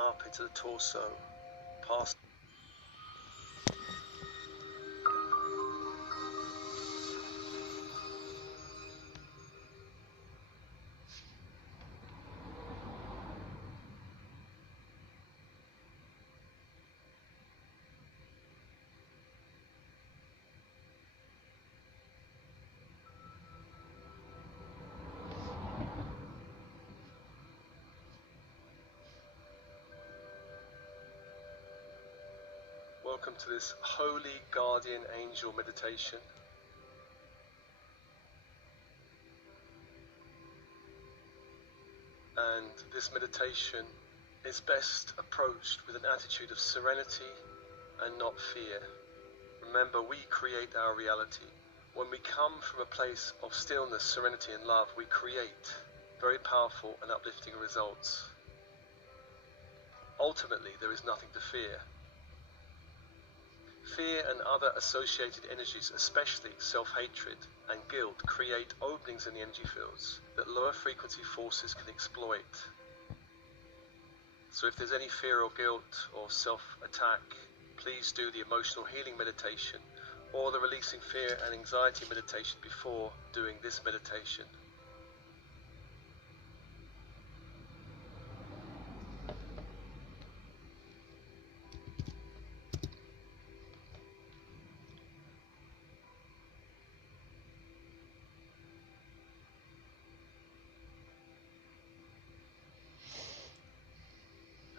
up into the torso, past. Welcome to this Holy Guardian Angel meditation. And this meditation is best approached with an attitude of serenity and not fear. Remember, we create our reality. When we come from a place of stillness, serenity and love, we create very powerful and uplifting results. Ultimately, there is nothing to fear. Fear and other associated energies, especially self-hatred and guilt, create openings in the energy fields that lower frequency forces can exploit. So if there's any fear or guilt or self-attack, please do the emotional healing meditation or the releasing fear and anxiety meditation before doing this meditation.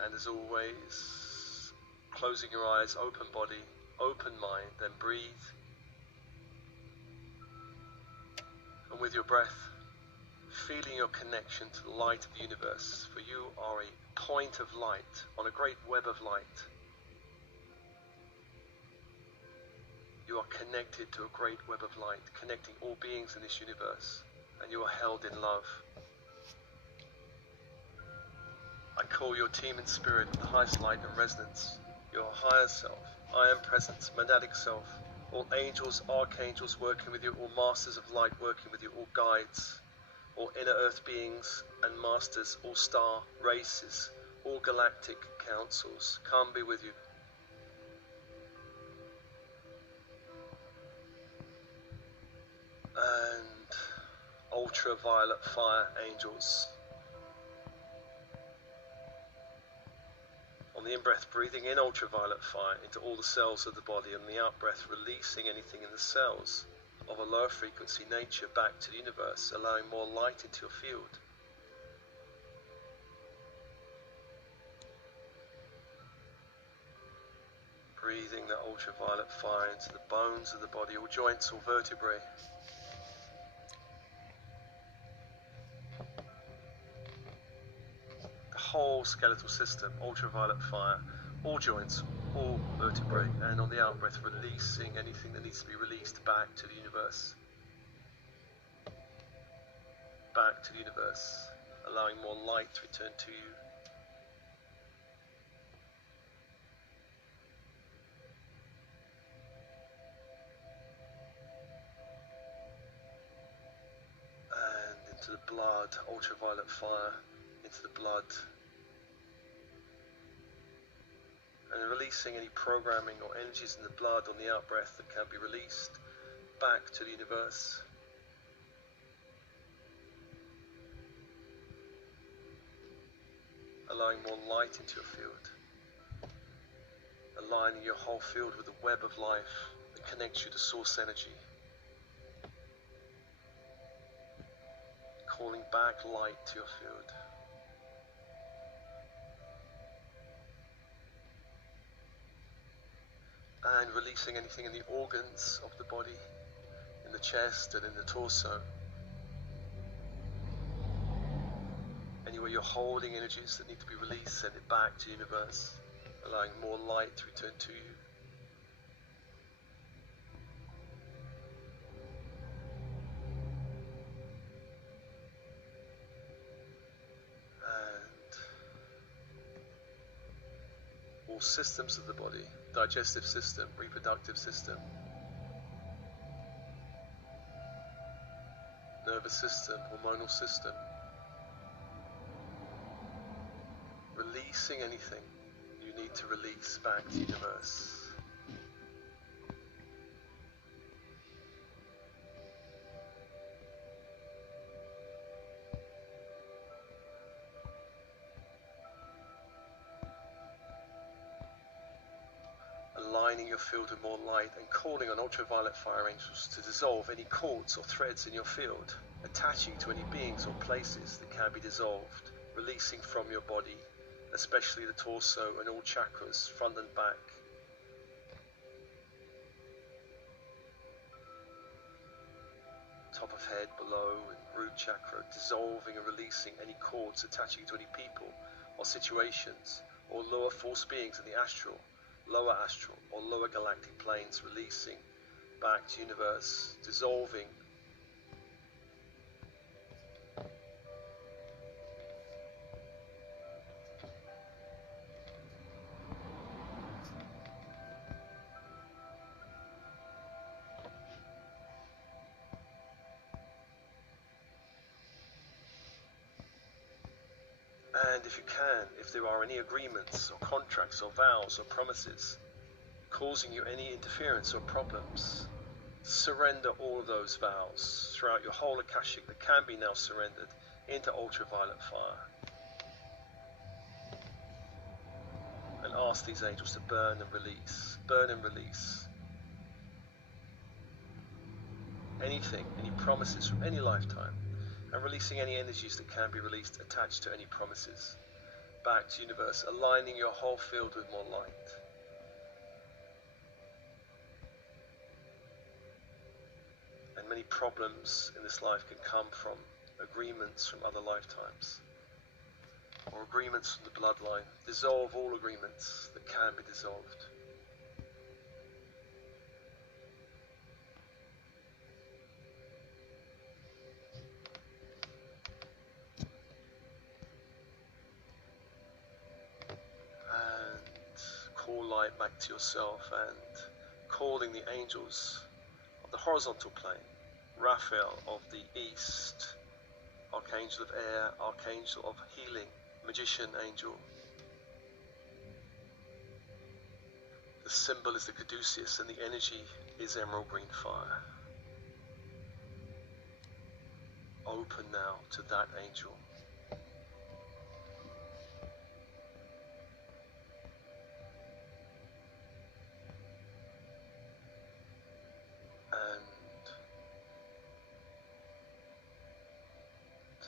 And as always, closing your eyes, open body, open mind, then breathe. And with your breath, feeling your connection to the light of the universe, for you are a point of light on a great web of light. You are connected to a great web of light, connecting all beings in this universe, and you are held in love. I call your team in spirit of the highest light and resonance, your higher self, I am presence, monadic self, all angels, archangels working with you, all masters of light working with you, all guides, all inner earth beings and masters, all star races, all galactic councils, come be with you. And ultraviolet fire angels. On the in-breath, breathing in ultraviolet fire into all the cells of the body, and the out-breath, releasing anything in the cells of a lower frequency nature back to the universe, allowing more light into your field. Breathing that ultraviolet fire into the bones of the body, all joints, all vertebrae. The whole skeletal system, ultraviolet fire, all joints, all vertebrae, and on the out-breath, releasing anything that needs to be released back to the universe. Back to the universe, allowing more light to return to you. And into the blood, ultraviolet fire into the blood. And releasing any programming or energies in the blood on the out-breath that can be released back to the universe. Allowing more light into your field. Aligning your whole field with the web of life that connects you to source energy. Calling back light to your field. And releasing anything in the organs of the body, in the chest and in the torso. Anywhere you're holding energies that need to be released, send it back to the universe, allowing more light to return to you. And all systems of the body, digestive system, reproductive system, nervous system, hormonal system, release releasing anything you need to release back to the universe. Aligning your field with more light and calling on ultraviolet fire angels to dissolve any cords or threads in your field, attaching to any beings or places that can be dissolved, releasing from your body, especially the torso and all chakras, front and back. Top of head, below, and root chakra, dissolving and releasing any cords attaching to any people or situations or lower force beings in the astral, lower astral or lower galactic planes, releasing back to universe, dissolving. And if you can, if there are any agreements or contracts or vows or promises causing you any interference or problems, surrender all of those vows throughout your whole Akashic that can be now surrendered into ultraviolet fire. And ask these angels to burn and release anything, any promises from any lifetime, and releasing any energies that can be released attached to any promises back to universe, aligning your whole field with more light. And many problems in this life can come from agreements from other lifetimes or agreements from the bloodline. Dissolve all agreements that can be dissolved. Call light back to yourself and calling the angels of the horizontal plane, Raphael of the east, Archangel of air, Archangel of healing, Magician angel. The symbol is the caduceus and the energy is emerald green fire. Open now to that angel.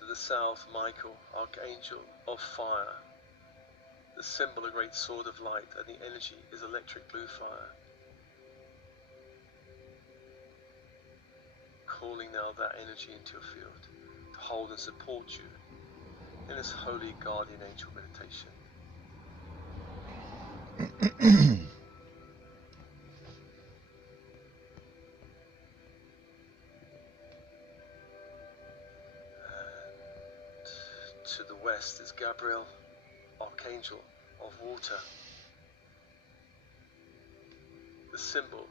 The south, Michael, Archangel of fire. The symbol, a great sword of light, and the energy is electric blue fire. Calling now that energy into your field to hold and support you in this holy guardian angel meditation. To the west is Gabriel, Archangel of water. The symbol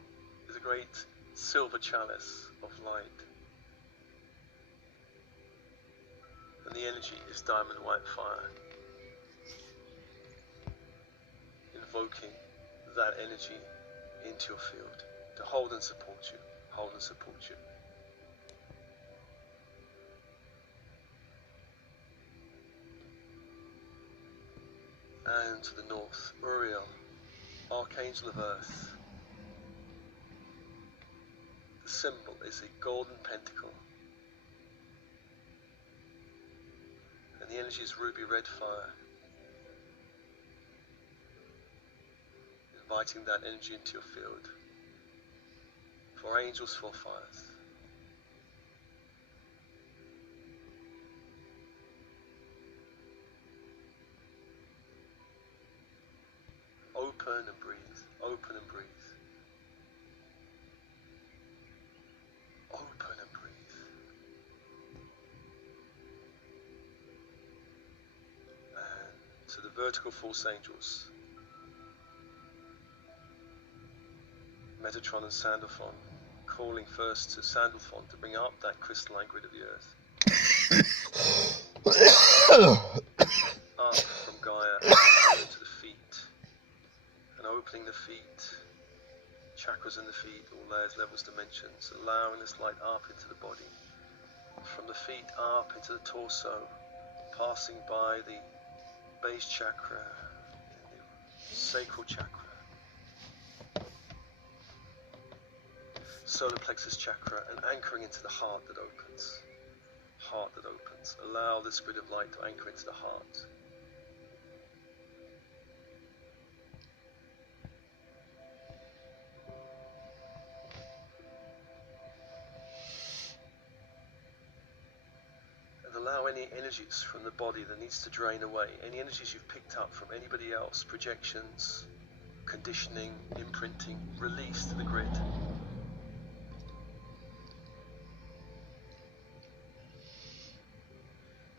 is a great silver chalice of light. And the energy is diamond white fire. Invoking that energy into your field to hold and support you, hold and support you. And to the north, Uriel, Archangel of Earth. The symbol is a golden pentacle. And the energy is ruby red fire. Inviting that energy into your field. 4 angels, 4 fires. Open and breathe, open and breathe. Open and breathe. And to the vertical force angels, Metatron and Sandalphon, calling first to Sandalphon to bring up that crystalline grid of the earth. Up from Gaia, encircling the feet, chakras in the feet, all layers, levels, dimensions, allowing this light up into the body, from the feet up into the torso, passing by the base chakra, the sacral chakra, solar plexus chakra, and anchoring into the heart that opens. Heart that opens. Allow this grid of light to anchor into the heart. And allow any energies from the body that needs to drain away, any energies you've picked up from anybody else, projections, conditioning, imprinting, release to the grid.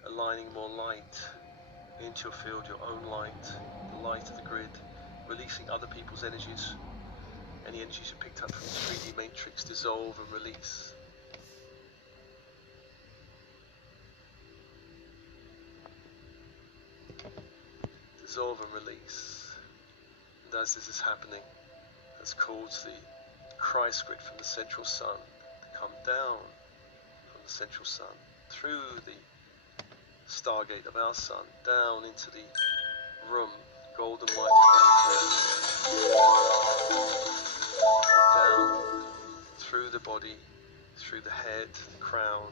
Aligning more light into your field, your own light, the light of the grid, releasing other people's energies. Any energies you picked up from the 3D matrix, dissolve and release. Dissolve and release. And as this is happening, let's cause the Christ grid from the central sun to come down from the central sun, through the stargate of our sun, down into the room, golden light, down through the body, through the head, the crown,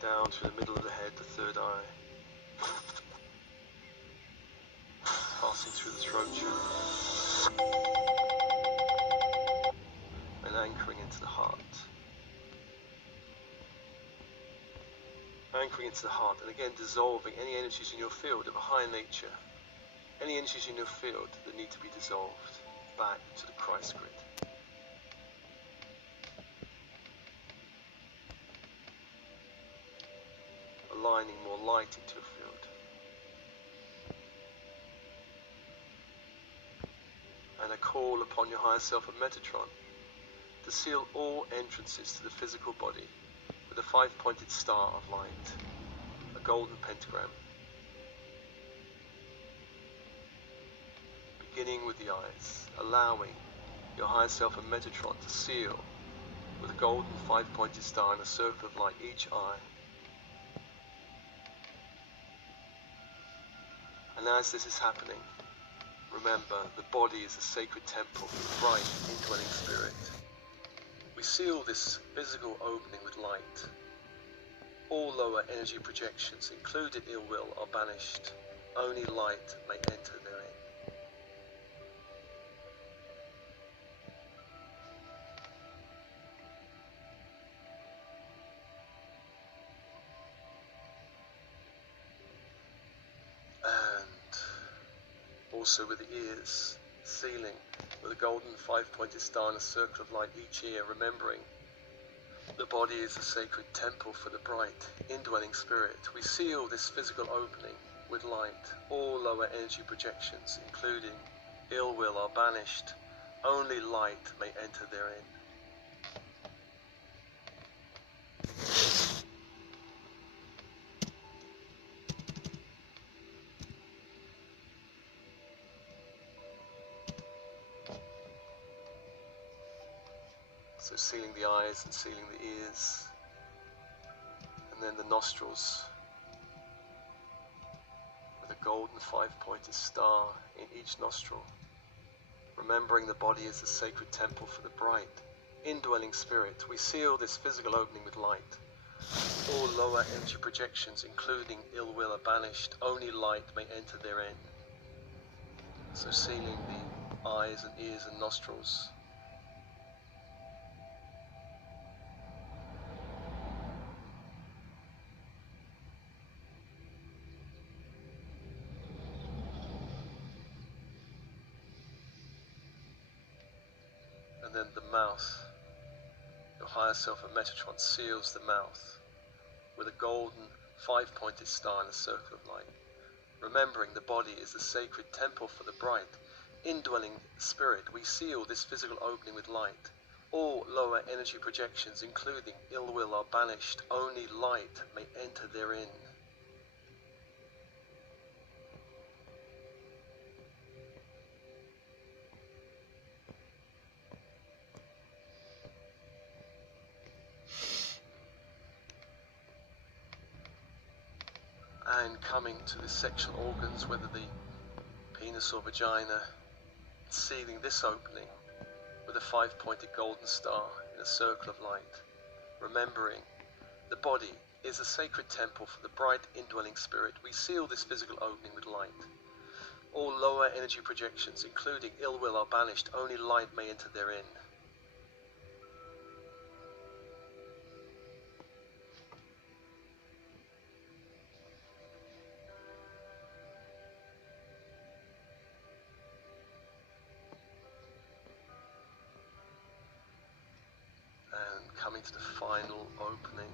down through the middle of the head, the third eye, passing through the throat chakra, and anchoring into the heart. Anchoring into the heart, and again dissolving any energies in your field of a higher nature, any energies in your field that need to be dissolved back to the Christ grid. Aligning more light into your field. And a call upon your higher self of Metatron to seal all entrances to the physical body with a 5-pointed star of light, a golden pentagram, beginning with the eyes, allowing your higher self of Metatron to seal with a golden 5-pointed star and a circle of light each eye. And as this is happening, remember, the body is a sacred temple, bright, indwelling spirit. We seal this physical opening with light. All lower energy projections, including ill will, are banished. Only light may enter therein. And also with the ears, sealing with a golden 5-pointed star and a circle of light each ear, remembering the body is a sacred temple for the bright, indwelling spirit. We seal this physical opening with light. All lower energy projections, including ill will, are banished. Only light may enter therein. So sealing the eyes and sealing the ears, and then the nostrils with a golden 5-pointed star in each nostril, remembering the body is a sacred temple for the bright, indwelling spirit. We seal this physical opening with light. All lower energy projections, including ill will, are banished. Only light may enter therein. So sealing the eyes and ears and nostrils. And then the mouth. Your higher self of Metatron seals the mouth with a golden 5-pointed star and a circle of light. Remembering the body is the sacred temple for the bright, indwelling spirit, we seal this physical opening with light. All lower energy projections, including ill will, are banished. Only light may enter therein. And coming to the sexual organs, whether the penis or vagina, sealing this opening with a 5-pointed golden star in a circle of light, remembering the body is a sacred temple for the bright indwelling spirit. We seal this physical opening with light. All lower energy projections, including ill will, are banished. Only light may enter therein. And coming to the final opening,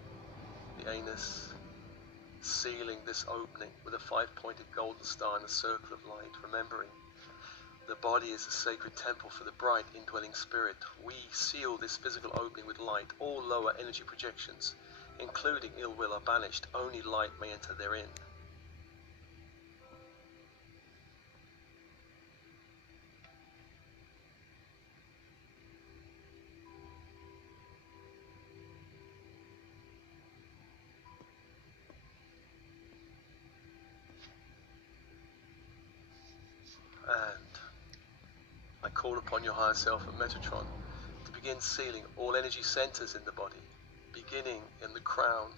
the anus, sealing this opening with a 5-pointed golden star in a circle of light, remembering the body is a sacred temple for the bright indwelling spirit. We seal this physical opening with light. All lower energy projections, including ill will, are banished. Only light may enter therein. And I call upon your higher self and Metatron to begin sealing all energy centers in the body, beginning in the crown,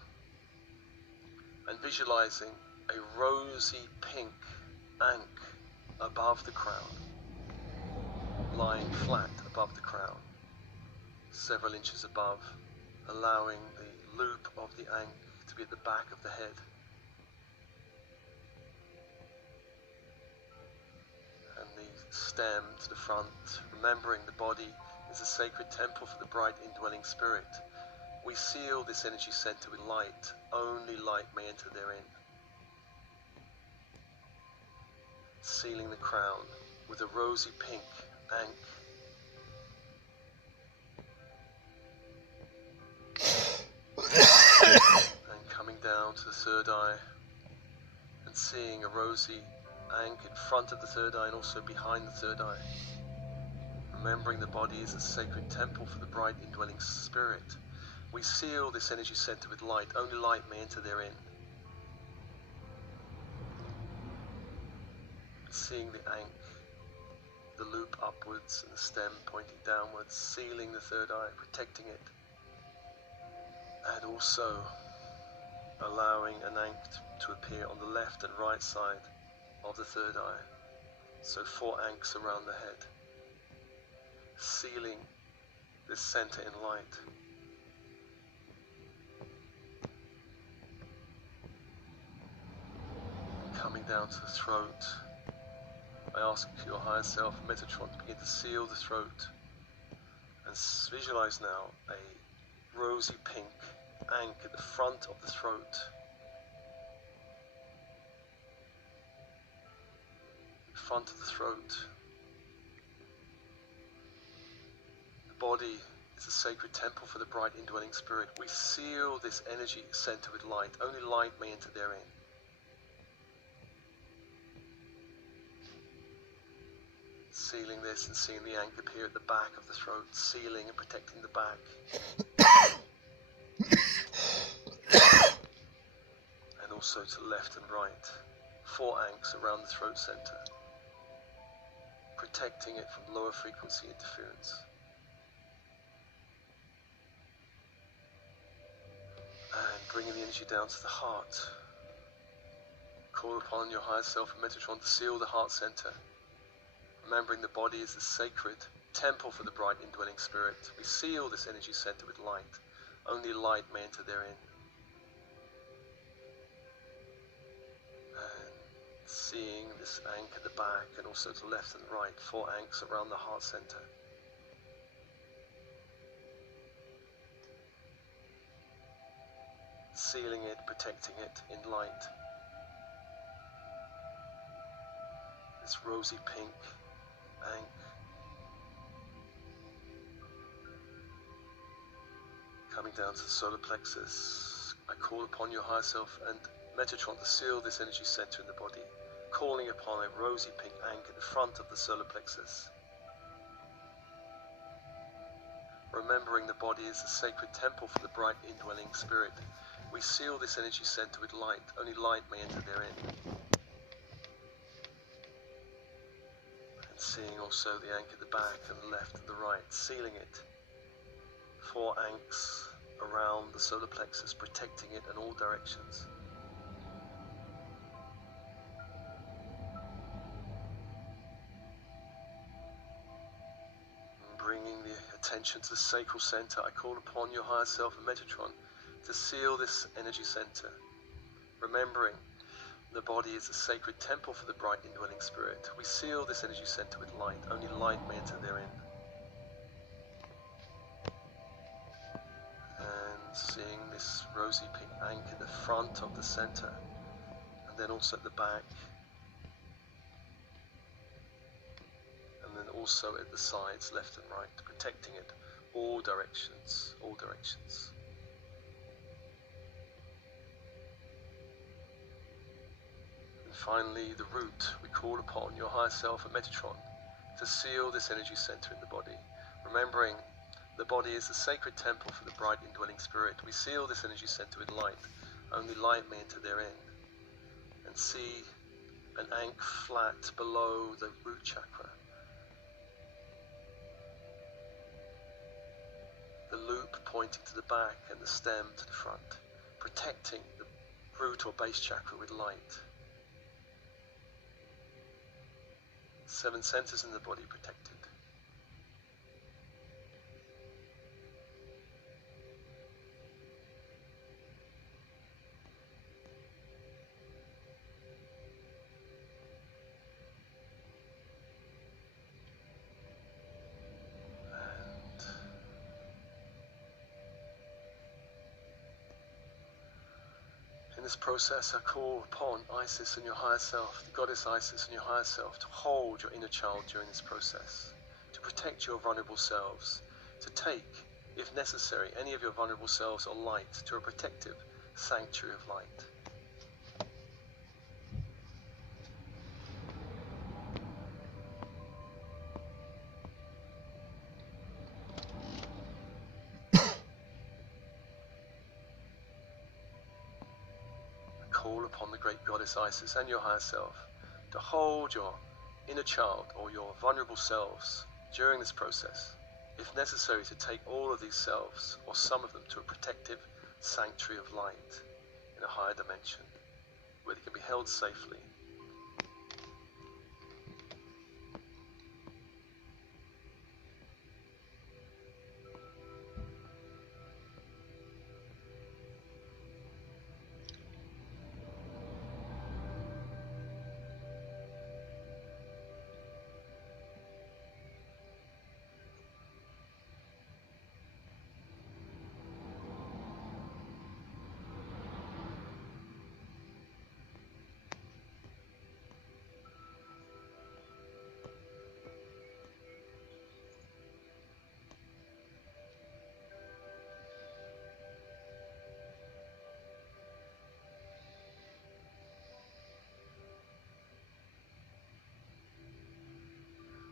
and visualizing a rosy pink ankh above the crown, lying flat above the crown, several inches above, allowing the loop of the ankh to be at the back of the head. And the stem to the front, remembering the body is a sacred temple for the bright indwelling spirit. We seal this energy center with light. Only light may enter therein. Sealing the crown with a rosy pink ankh. And coming down to the third eye and seeing a rosy ankh in front of the third eye and also behind the third eye. Remembering the body is a sacred temple for the bright indwelling spirit. We seal this energy center with light. Only light may enter therein. Seeing the ankh, the loop upwards and the stem pointing downwards, sealing the third eye, protecting it. And also allowing an ankh to appear on the left and right side of the third eye. So 4 ankhs around the head, sealing this center in light. Coming down to the throat, I ask your higher self, Metatron, to begin to seal the throat and visualize now a rosy pink ankh at the front of the throat. Front of the throat. The body is a sacred temple for the bright indwelling spirit. We seal this energy center with light. Only light may enter therein. Sealing this and seeing the ankh appear at the back of the throat, sealing and protecting the back. And also to left and right. 4 ankhs around the throat center, protecting it from lower frequency interference. And bringing the energy down to the heart. Call upon your higher self and Metatron to seal the heart center. Remembering the body is the sacred temple for the bright indwelling spirit. We seal this energy center with light. Only light may enter therein. And seeing this ankh at the back and also to left and right, 4 ankhs around the heart center. Sealing it, protecting it in light. This rosy pink ankh. Coming down to the solar plexus, I call upon your higher self and Metatron to seal this energy center in the body, calling upon a rosy pink ankh at the front of the solar plexus. Remembering the body is a sacred temple for the bright indwelling spirit. We seal this energy center with light. Only light may enter therein. And seeing also the ankh at the back and the left and the right, sealing it. 4 ankhs around the solar plexus, protecting it in all directions. And bringing the attention to the sacral center, I call upon your higher self and Metatron to seal this energy center, remembering the body is a sacred temple for the bright indwelling spirit. We seal this energy center with light. Only light may enter therein. And seeing this rosy pink ankh in the front of the center, and then also at the back, and then also at the sides, left and right, protecting it all directions, all directions. And finally, the root, we call upon your higher self and Metatron to seal this energy center in the body, remembering the body is a sacred temple for the bright indwelling spirit. We seal this energy center with light. Only light may enter therein. And see an ankh flat below the root chakra. The loop pointing to the back and the stem to the front, protecting the root or base chakra with light. 7 centers in the body protected. In this process, I call upon Isis and your higher self, the goddess Isis and your higher self, to hold your inner child during this process, to protect your vulnerable selves, to take, if necessary, any of your vulnerable selves or light to a protective sanctuary of light. Call upon the great goddess Isis and your higher self to hold your inner child or your vulnerable selves during this process, if necessary, to take all of these selves or some of them to a protective sanctuary of light in a higher dimension where they can be held safely.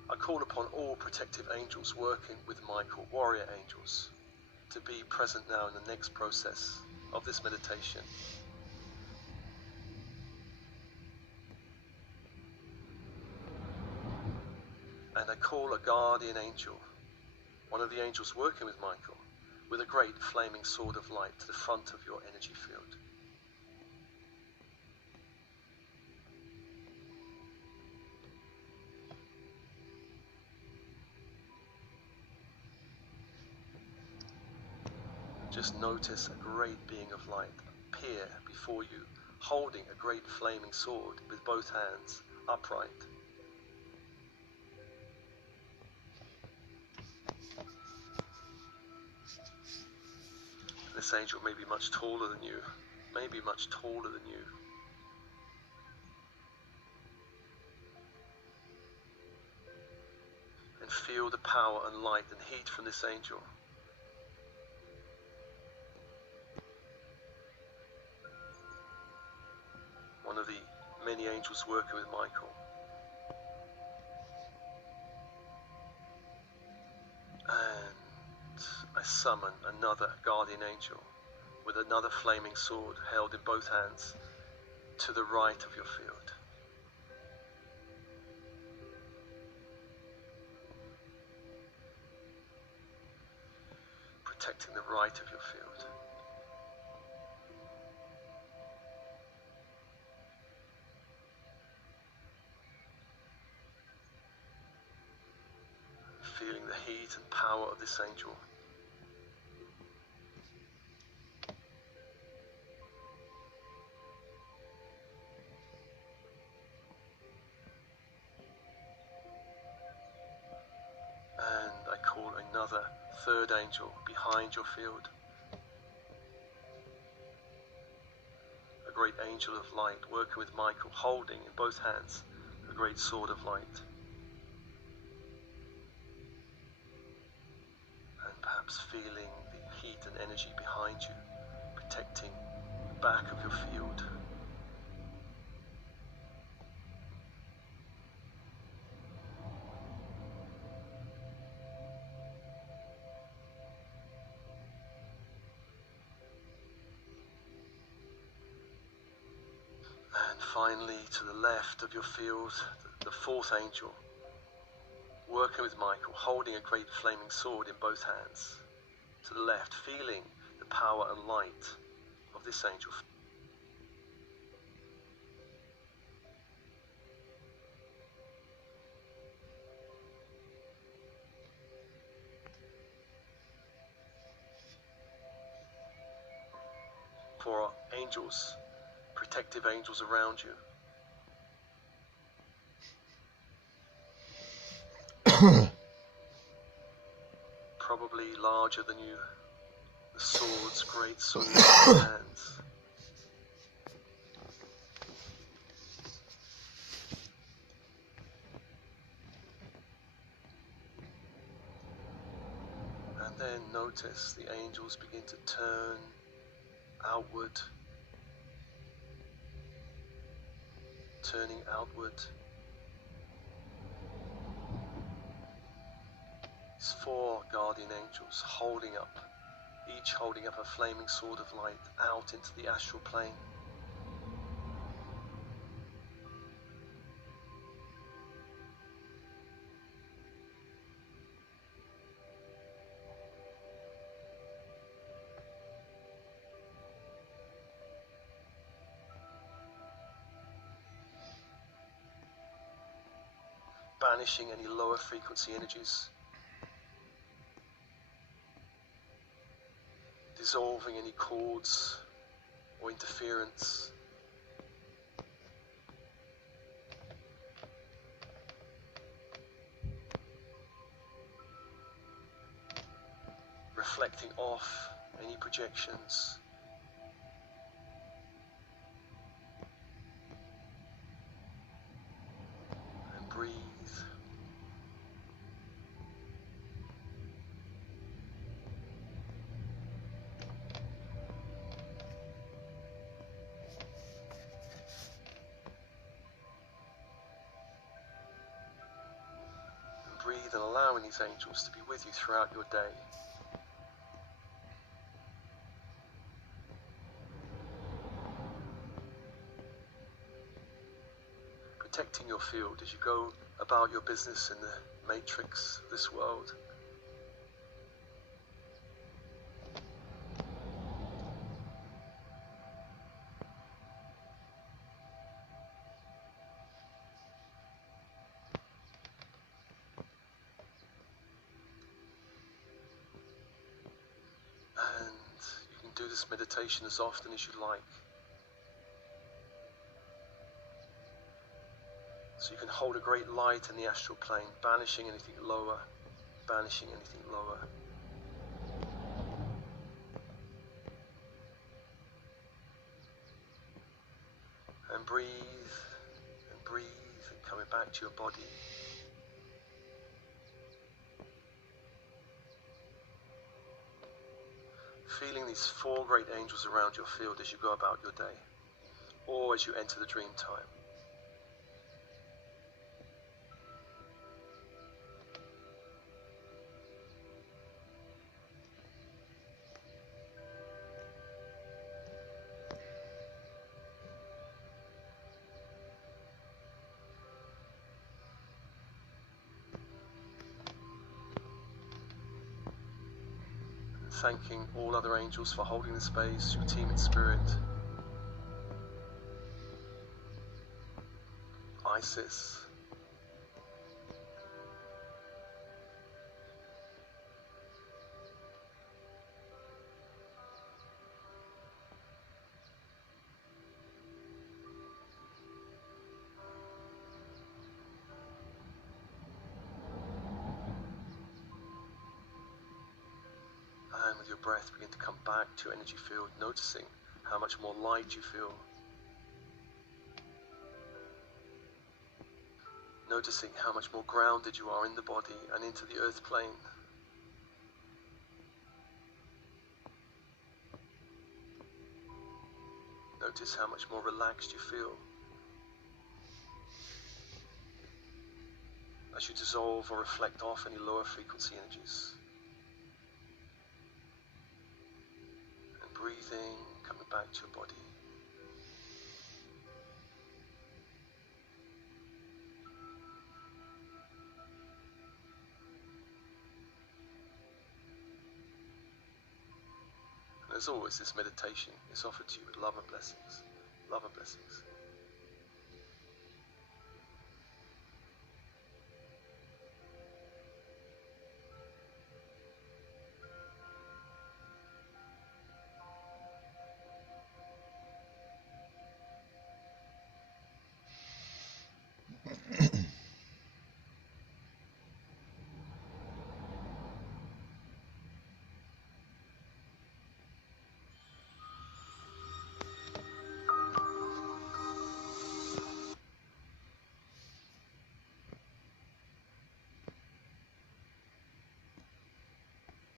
I call upon all protective angels working with Michael, warrior angels, to be present now in the next process of this meditation. And I call a guardian angel, one of the angels working with Michael, with a great flaming sword of light to the front of your energy field. Just notice a great being of light appear before you, holding a great flaming sword with both hands upright. This angel may be much taller than you, maybe much taller than you. And feel the power and light and heat from this angel. One of the many angels working with Michael. And I summon another guardian angel with another flaming sword held in both hands to the right of your field. Protecting the right of your field. Feeling the heat and power of this angel. And I call another third angel behind your field. A great angel of light working with Michael, holding in both hands a great sword of light. And perhaps feeling the heat and energy behind you, protecting the back of your field. And finally, to the left of your field, the fourth angel, working with Michael, holding a great flaming sword in both hands. To the left, feeling the power and light of this angel. For angels, protective angels around you. Probably larger than you. The swords, great swords in your hands. And then notice the angels begin to turn outward, turning outward. These four guardian angels holding up, each holding up a flaming sword of light out into the astral plane. Banishing any lower frequency energies, dissolving any cords or interference, reflecting off any projections, and breathe. Breathe and allowing these angels to be with you throughout your day. Protecting your field as you go about your business in the matrix of this world. And you can do this meditation as often as you like. So you can hold a great light in the astral plane, banishing anything lower, banishing anything lower. And breathe, and coming back to your body. Feeling these four great angels around your field as you go about your day, or as you enter the dream time. thanking all other angels for holding the space, your team in spirit. Isis. And with your breath, begin to come back to your energy field, noticing how much more light you feel. Noticing how much more grounded you are in the body and into the earth plane. Notice how much more relaxed you feel as you dissolve or reflect off any lower frequency energies. And breathing, coming back to your body. And as always, this meditation is offered to you with love and blessings. Love and blessings.